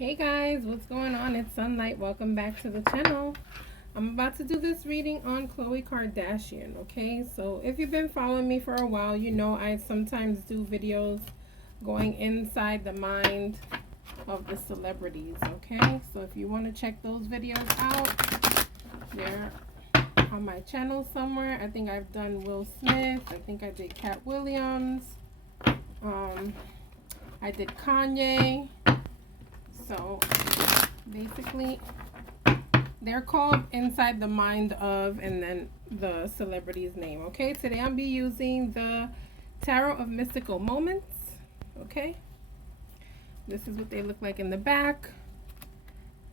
Hey guys, what's going on? It's Sunlight. Welcome back to the channel. I'm about to do this reading on Khloe Kardashian, okay? So if you've been following me for a while, you know I sometimes do videos going inside the mind of the celebrities, okay? So if you want to check those videos out, they're on my channel somewhere. I think I've done Will Smith. I think I did Cat Williams. I did Kanye. So basically, they're called Inside the Mind of, and then the celebrity's name. Okay, today I'll be using the Tarot of Mystical Moments. Okay, this is what they look like in the back,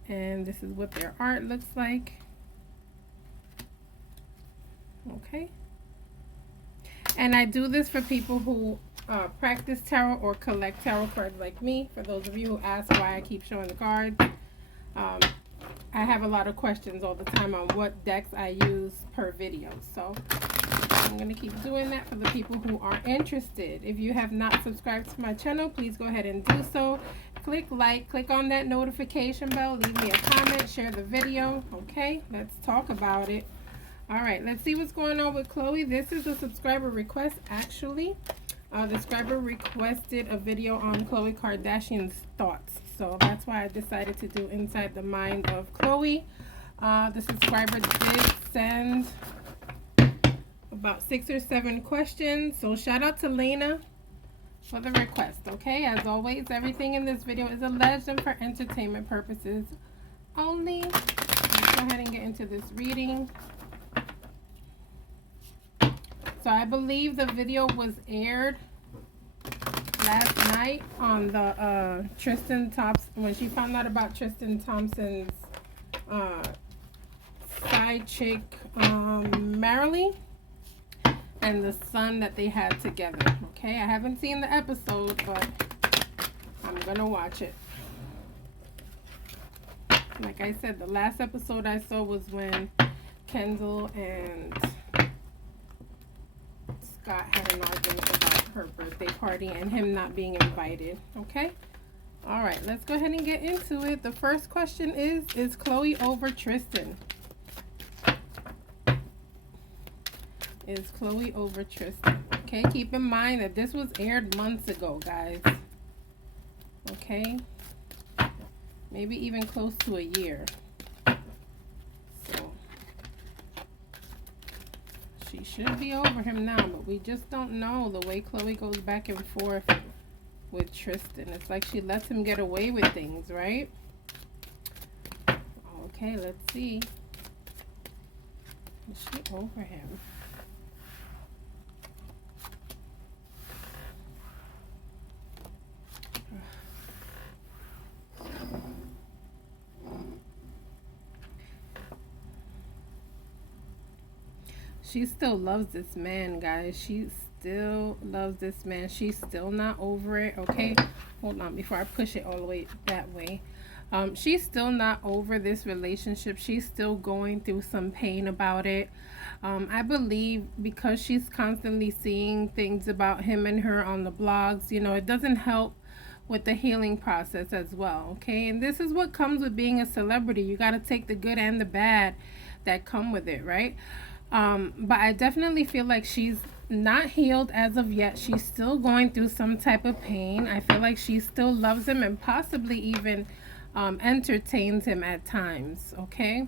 and this is what their art looks like. Okay, and I do this for people who practice tarot or collect tarot cards like me. For those of you who ask why I keep showing the cards, I have a lot of questions all the time on what decks I use per video. So I'm going to keep doing that for the people who are interested. If you have not subscribed to my channel, please go ahead and do so. Click like, click on that notification bell, leave me a comment, share the video. Okay, let's talk about it. All right, let's see what's going on with Khloe. This is a subscriber request, actually. The subscriber requested a video on Khloe Kardashian's thoughts. So that's why I decided to do Inside the Mind of Khloe. The subscriber did send about 6 or 7 questions. So shout out to Lena for the request. Okay, as always, everything in this video is alleged and for entertainment purposes only. Let's go ahead and get into this reading. So I believe the video was aired last night on the Tristan Thompson, when she found out about Tristan Thompson's side chick, Marilee, and the son that they had together. Okay, I haven't seen the episode, but I'm gonna watch it. Like I said, the last episode I saw was when Kendall and Scott had an argument about her birthday party and him not being invited. Okay, all right, let's go ahead and get into it. The first question is Khloe over Tristan? Is Khloe over Tristan? Okay, keep in mind that this was aired months ago, guys. Okay, maybe even close to a year. She should be over him now, but we just don't know. The way Khloe goes back and forth with Tristan, it's like she lets him get away with things, right? Okay, let's see. Is she over him? She still loves this man, guys. She still loves this man. She's still not over it, okay? Hold on before I push it all the way that way. She's still not over this relationship. She's still going through some pain about it. I believe because she's constantly seeing things about him and her on the blogs, you know, it doesn't help with the healing process as well, okay? And this is what comes with being a celebrity. You got to take the good and the bad that come with it, right? But I definitely feel like she's not healed as of yet. She's still going through some type of pain. I feel like she still loves him and possibly even entertains him at times, okay?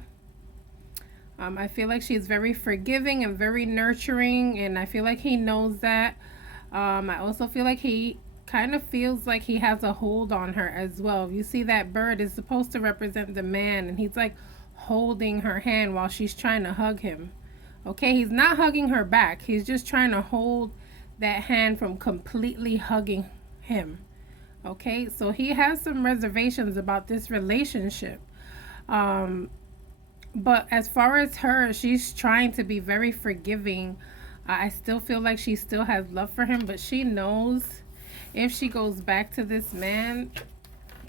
I feel like she's very forgiving and very nurturing, and I feel like he knows that. I also feel like he kind of feels like he has a hold on her as well. You see that bird is supposed to represent the man, and he's like holding her hand while she's trying to hug him. Okay, he's not hugging her back. He's just trying to hold that hand from completely hugging him. Okay, so he has some reservations about this relationship. But as far as her, she's trying to be very forgiving. I still feel like she still has love for him, but she knows if she goes back to this man,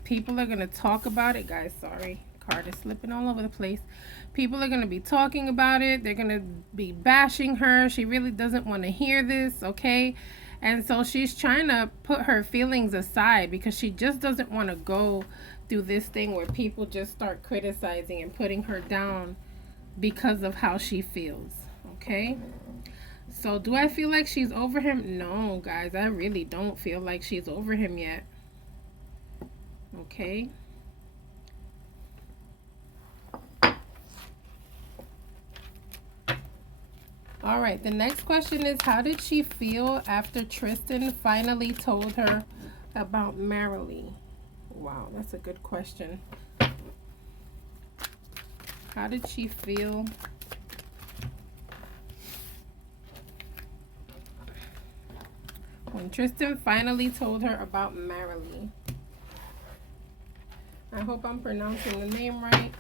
people are going to talk about it. Guys, sorry. Card is slipping all over the place. People are going to be talking about it. They're going to be bashing her. She really doesn't want to hear this, okay? And so she's trying to put her feelings aside because she just doesn't want to go through this thing where people just start criticizing and putting her down because of how she feels. Okay? So do I feel like she's over him? No, guys, I really don't feel like she's over him yet. Okay? All right, the next question is, how did she feel after Tristan finally told her about Marilee? Wow, that's a good question. How did she feel when Tristan finally told her about Marilee? I hope I'm pronouncing the name right.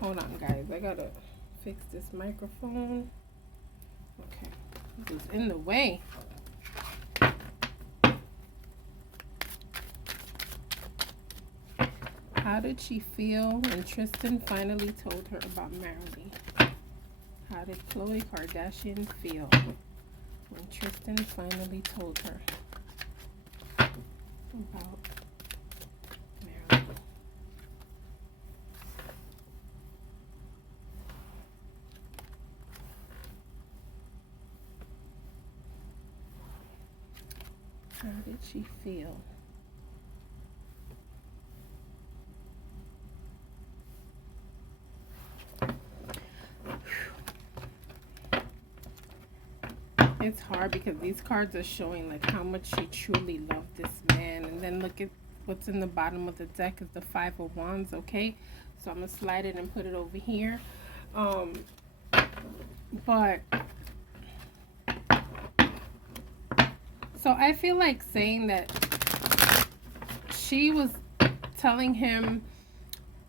Hold on, guys. I gotta fix this microphone. Okay, it's in the way. How did she feel when Tristan finally told her about Marilee? How did Khloe Kardashian feel when Tristan finally told her about Marilee? How did she feel? It's hard because these cards are showing like how much she truly loved this man. And then look at what's in the bottom of the deck is the Five of Wands, okay? So I'm going to slide it and put it over here. But so I feel like saying that she was telling him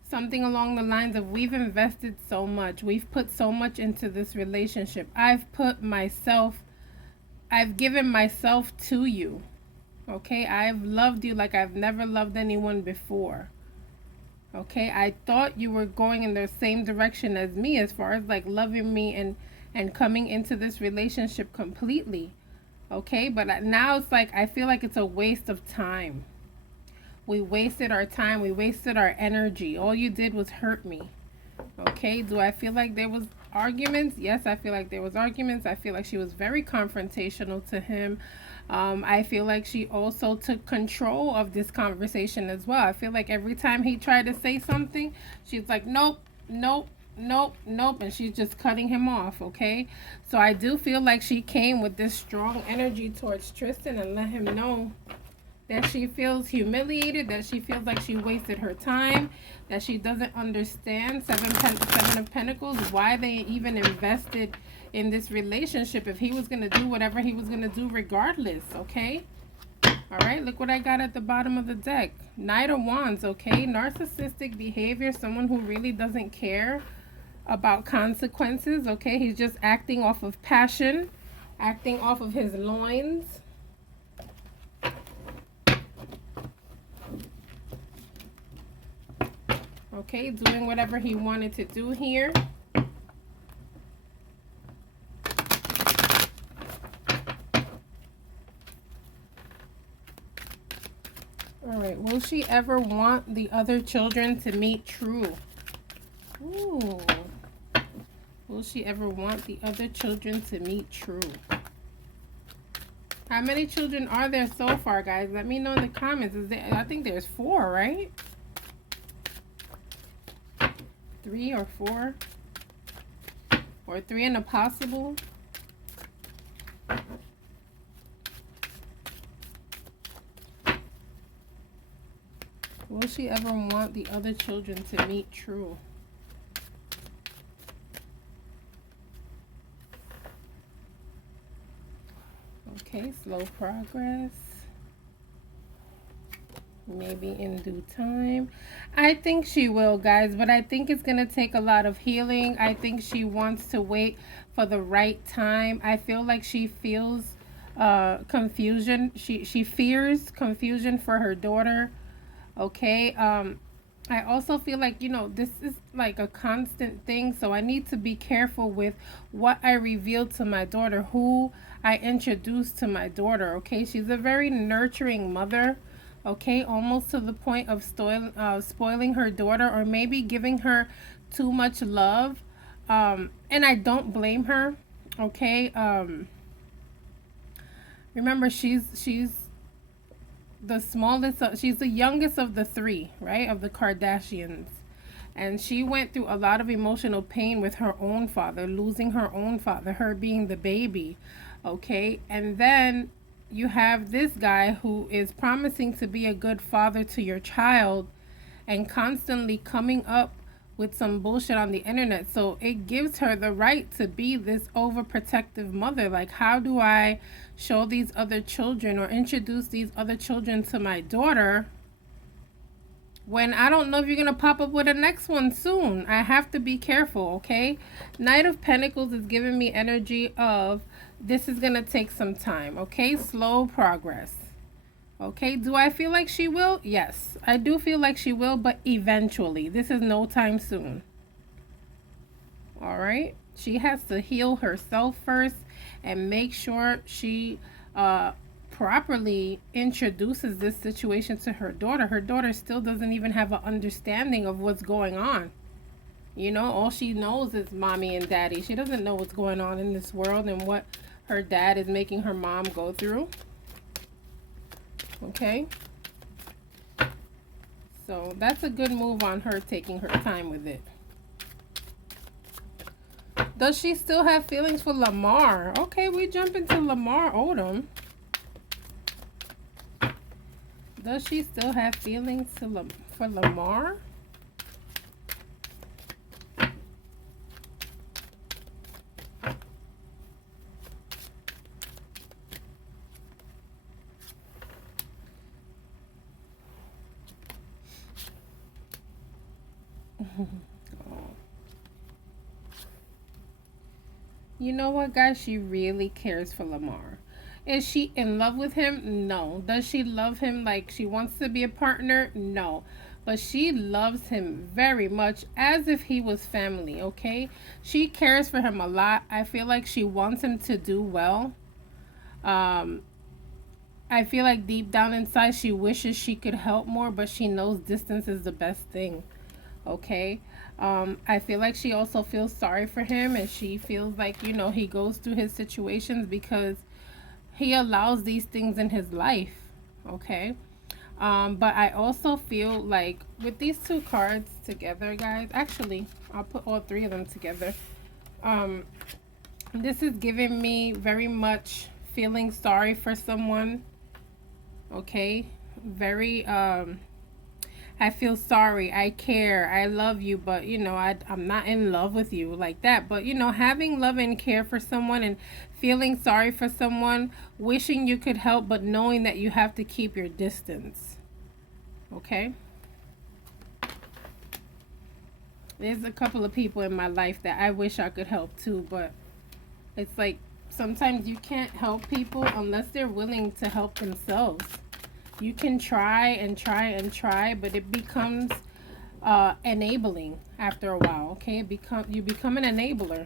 something along the lines of, we've invested so much. We've put so much into this relationship. I've given myself to you. Okay? I've loved you like I've never loved anyone before. Okay? I thought you were going in the same direction as me as far as like loving me and coming into this relationship completely. Okay? But now it's like I feel like it's a waste of time. We wasted our time. We wasted our energy. All you did was hurt me. Okay? Do I feel like there was arguments? Yes, I feel like there was arguments. I feel like she was very confrontational to him. I feel like she also took control of this conversation as well. I feel like every time he tried to say something, she's like, nope, nope, nope, nope, and she's just cutting him off. Okay? So I do feel like she came with this strong energy towards Tristan and let him know that she feels humiliated, that she feels like she wasted her time, that she doesn't understand Seven of Pentacles, why they even invested in this relationship if he was going to do whatever he was going to do regardless, okay? All right, look what I got at the bottom of the deck. Knight of Wands, okay? Narcissistic behavior, someone who really doesn't care about consequences, okay? He's just acting off of passion, acting off of his loins. Okay, doing whatever he wanted to do here. All right, will she ever want the other children to meet true? Ooh. Will she ever want the other children to meet true? How many children are there so far, guys? Let me know in the comments. I think there's 4, right? 3 or 4, or 3 and a possible. Will she ever want the other children to meet true? Okay, slow progress. Maybe in due time. I think she will, guys, but I think it's going to take a lot of healing. I think she wants to wait for the right time. I feel like she feels confusion. She fears confusion for her daughter. Okay. I also feel like, this is like a constant thing. So I need to be careful with what I reveal to my daughter, who I introduce to my daughter. Okay. She's a very nurturing mother. Okay. Almost to the point of spoiling her daughter, or maybe giving her too much love. And I don't blame her. Okay. Remember, she's the smallest, she's the youngest of the three, right? Of the Kardashians. And she went through a lot of emotional pain with her own father, losing her own father, her being the baby. Okay. And then you have this guy who is promising to be a good father to your child and constantly coming up with some bullshit on the internet. So it gives her the right to be this overprotective mother. Like, how do I show these other children or introduce these other children to my daughter when I don't know if you're going to pop up with a next one soon? I have to be careful, okay? Knight of Pentacles is giving me energy of this is going to take some time, okay? Slow progress. Okay, do I feel like she will? Yes, I do feel like she will, but eventually. This is no time soon. All right, she has to heal herself first and make sure she properly introduces this situation to her daughter. Her daughter still doesn't even have an understanding of what's going on. All she knows is mommy and daddy. She doesn't know what's going on in this world and what her dad is making her mom go through. Okay. So that's a good move on her, taking her time with it. Does she still have feelings for Lamar? Okay, we jump into Lamar Odom. Does she still have feelings for Lamar? You know what, guys? She really cares for Lamar. Is she in love with him? No. Does she love him like she wants to be a partner? No. But she loves him very much, as if he was family, okay? She cares for him a lot. I feel like she wants him to do well. I feel like deep down inside she wishes she could help more, but she knows distance is the best thing. Okay. I feel like she also feels sorry for him, and she feels like, he goes through his situations because he allows these things in his life. Okay. But I also feel like with these two cards together, guys, actually, I'll put all three of them together. This is giving me very much feeling sorry for someone. Okay. Very, I feel sorry, I care, I love you, but I'm not in love with you like that. But having love and care for someone and feeling sorry for someone, wishing you could help, but knowing that you have to keep your distance. Okay? There's a couple of people in my life that I wish I could help too, but it's like sometimes you can't help people unless they're willing to help themselves. You can try and try and try, but it becomes enabling after a while. Okay, you become an enabler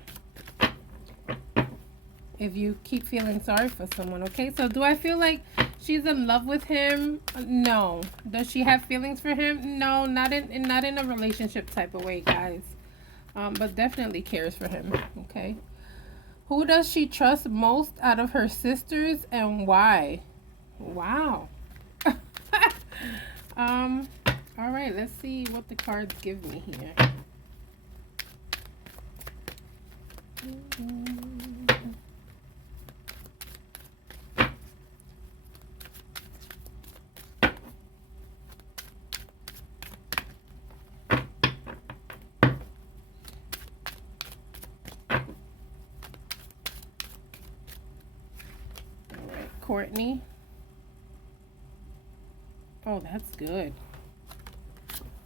if you keep feeling sorry for someone. Okay, so do I feel like she's in love with him? No. Does she have feelings for him? No, not in a relationship type of way, guys. But definitely cares for him. Okay. Who does she trust most out of her sisters, and why? Wow. All right, let's see what the cards give me here. All right, Courtney. Oh, that's good.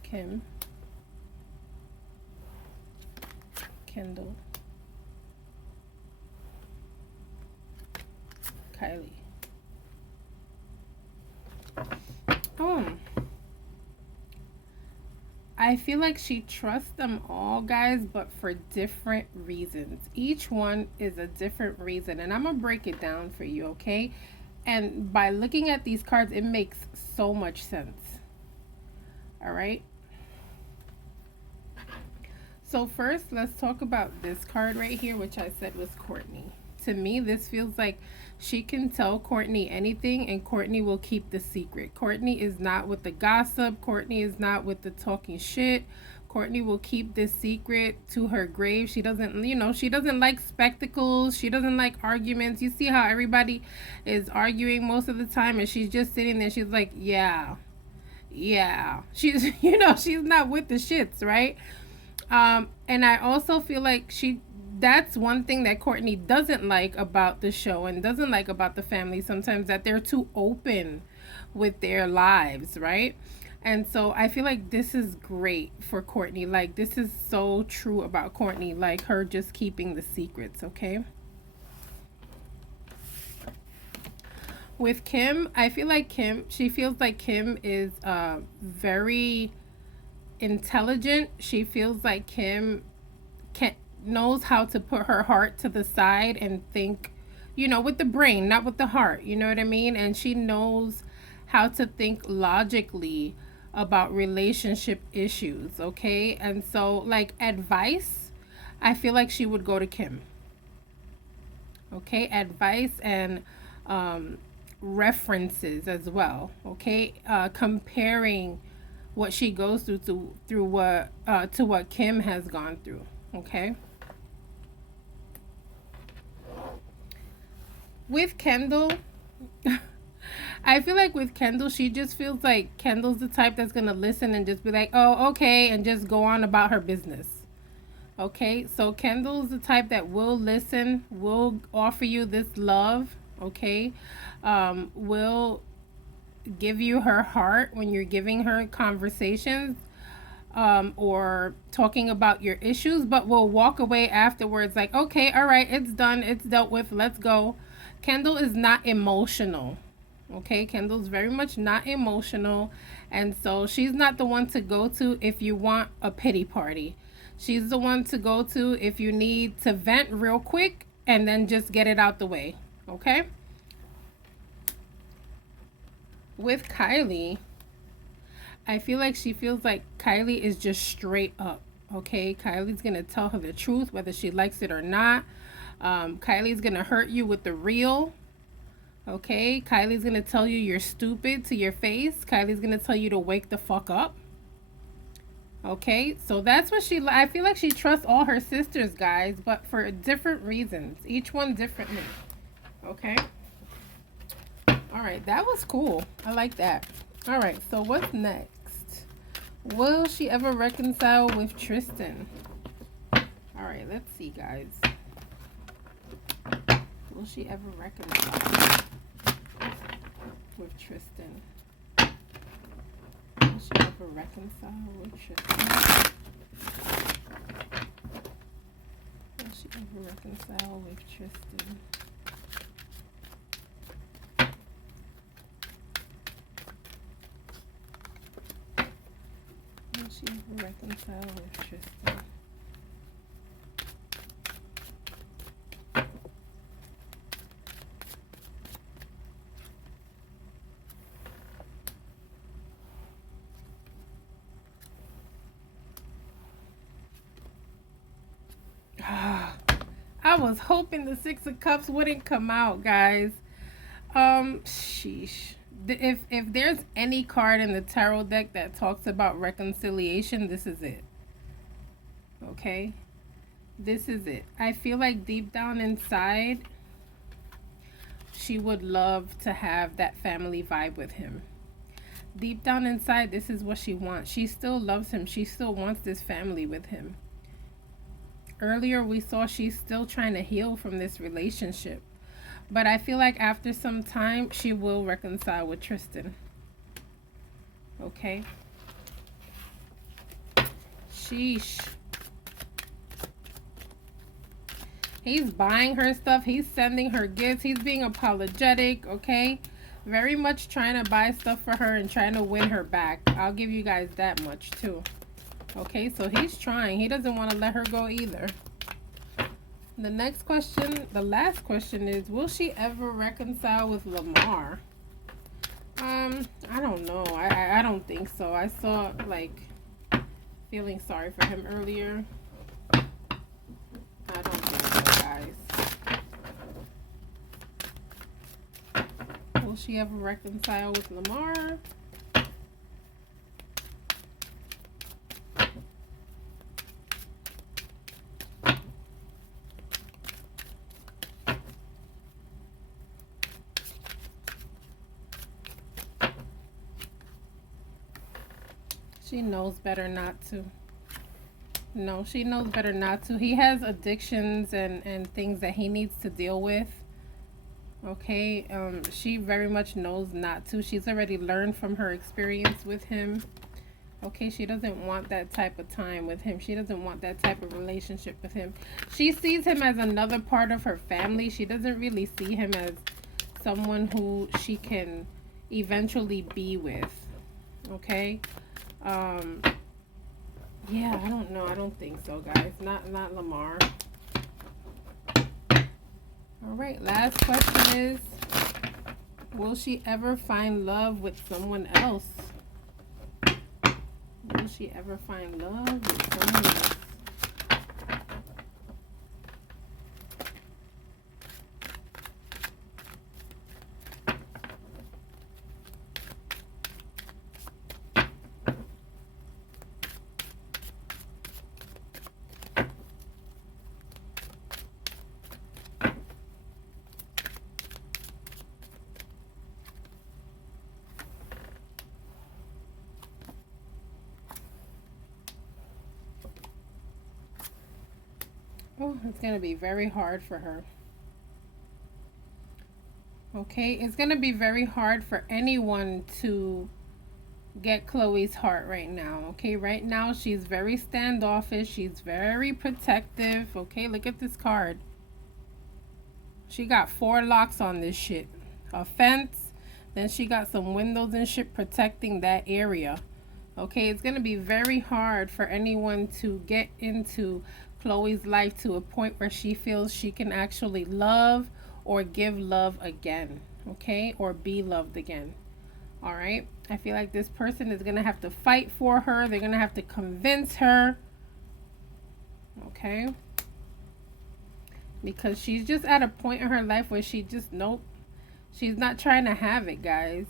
Kim. Kendall. Kylie. I feel like she trusts them all, guys, but for different reasons. Each one is a different reason, and I'm gonna break it down for you, okay? And by looking at these cards, it makes so much sense. All right. So first, let's talk about this card right here, which I said was Courtney. To me, this feels like she can tell Courtney anything and Courtney will keep the secret. Courtney is not with the gossip. Courtney is not with the talking shit. Courtney will keep this secret to her grave. She doesn't, she doesn't like spectacles. She doesn't like arguments. You see how everybody is arguing most of the time and she's just sitting there. She's like, yeah. She's, she's not with the shits, right? And I also feel like that's one thing that Courtney doesn't like about the show and doesn't like about the family sometimes, that they're too open with their lives, right? And so I feel like this is great for Courtney. Like, this is so true about Courtney, like her just keeping the secrets, okay? With Kim, I feel like she feels like Kim is very intelligent. She feels like Kim knows how to put her heart to the side and think, with the brain, not with the heart, you know what I mean? And she knows how to think logically about relationship issues, okay? And so, like, advice, I feel like she would go to Kim. Okay, advice and references as well, okay? Comparing what she goes through to what Kim has gone through, okay? With Kendall, I feel like with Kendall, she just feels like Kendall's the type that's gonna listen and just be like, oh, okay, and just go on about her business. Okay, so Kendall's the type that will listen, will offer you this love, okay? Will give you her heart when you're giving her conversations or talking about your issues, but will walk away afterwards like, okay, all right, it's done, it's dealt with, let's go. Kendall is not emotional, okay? Kendall's very much not emotional, and so she's not the one to go to if you want a pity party. She's the one to go to if you need to vent real quick and then just get it out the way, okay? With Kylie, I feel like she feels like Kylie is just straight up, okay? Kylie's going to tell her the truth, whether she likes it or not. Kylie's going to hurt you with the real, okay? Kylie's going to tell you you're stupid to your face. Kylie's going to tell you to wake the fuck up. Okay, so that's what I feel like she trusts all her sisters, guys, but for different reasons. Each one differently. Okay. All right, that was cool. I like that. All right, so what's next? Will she ever reconcile with Tristan? All right, let's see, guys. Will she ever reconcile with Tristan? Will she ever reconcile with Tristan? Will she ever reconcile with Tristan? Will she ever reconcile with Tristan? I was hoping the Six of Cups wouldn't come out, guys. Sheesh. If there's any card in the tarot deck that talks about reconciliation, this is it. Okay? This is it. I feel like deep down inside, she would love to have that family vibe with him. Deep down inside, this is what she wants. She still loves him. She still wants this family with him. Earlier, we saw she's still trying to heal from this relationship. But I feel like after some time, she will reconcile with Tristan. Okay? Sheesh. He's buying her stuff. He's sending her gifts. He's being apologetic, okay? Very much trying to buy stuff for her and trying to win her back. I'll give you guys that much, too. Okay, so he's trying. He doesn't want to let her go either. The next question, the last question is, will she ever reconcile with Lamar? I don't know. I don't think so. I saw, like, feeling sorry for him earlier. I don't think so, guys. Will she ever reconcile with Lamar? She knows better not to. No, she knows better not to. He has addictions and things that he needs to deal with. Okay, she very much knows not to. She's already learned from her experience with him. Okay, she doesn't want that type of time with him. She doesn't want that type of relationship with him. She sees him as another part of her family. She doesn't really see him as someone who she can eventually be with. Okay? Yeah, I don't know. I don't think so, guys. Not Lamar. All right, last question is, will she ever find love with someone else? Will she ever find love with someone else? Oh, it's going to be very hard for her. Okay, it's going to be very hard for anyone to get Khloe's heart right now. Okay, right now she's very standoffish. She's very protective. Okay, look at this card. She got 4 locks on this shit. A fence. Then she got some windows and shit protecting that area. Okay, it's going to be very hard for anyone to get into Khloe's life to a point where she feels she can actually love or give love again. Okay, or be loved again. All right, I feel like this person is going to have to fight for her. They're going to have to convince her. Okay, because she's just at a point in her life where she just, nope, she's not trying to have it, guys.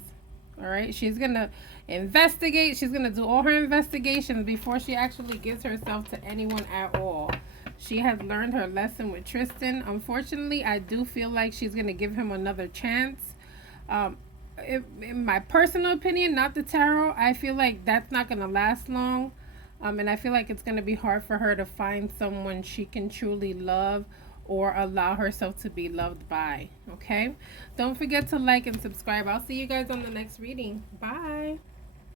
All right, she's gonna investigate. She's gonna do all her investigations before she actually gives herself to anyone at all. She has learned her lesson with Tristan. Unfortunately, I do feel like she's gonna give him another chance. In my personal opinion, not the tarot, I feel like that's not gonna last long. And I feel like it's gonna be hard for her to find someone she can truly love or allow herself to be loved by. Okay, don't forget to like and subscribe. I'll see you guys on the next reading. Bye.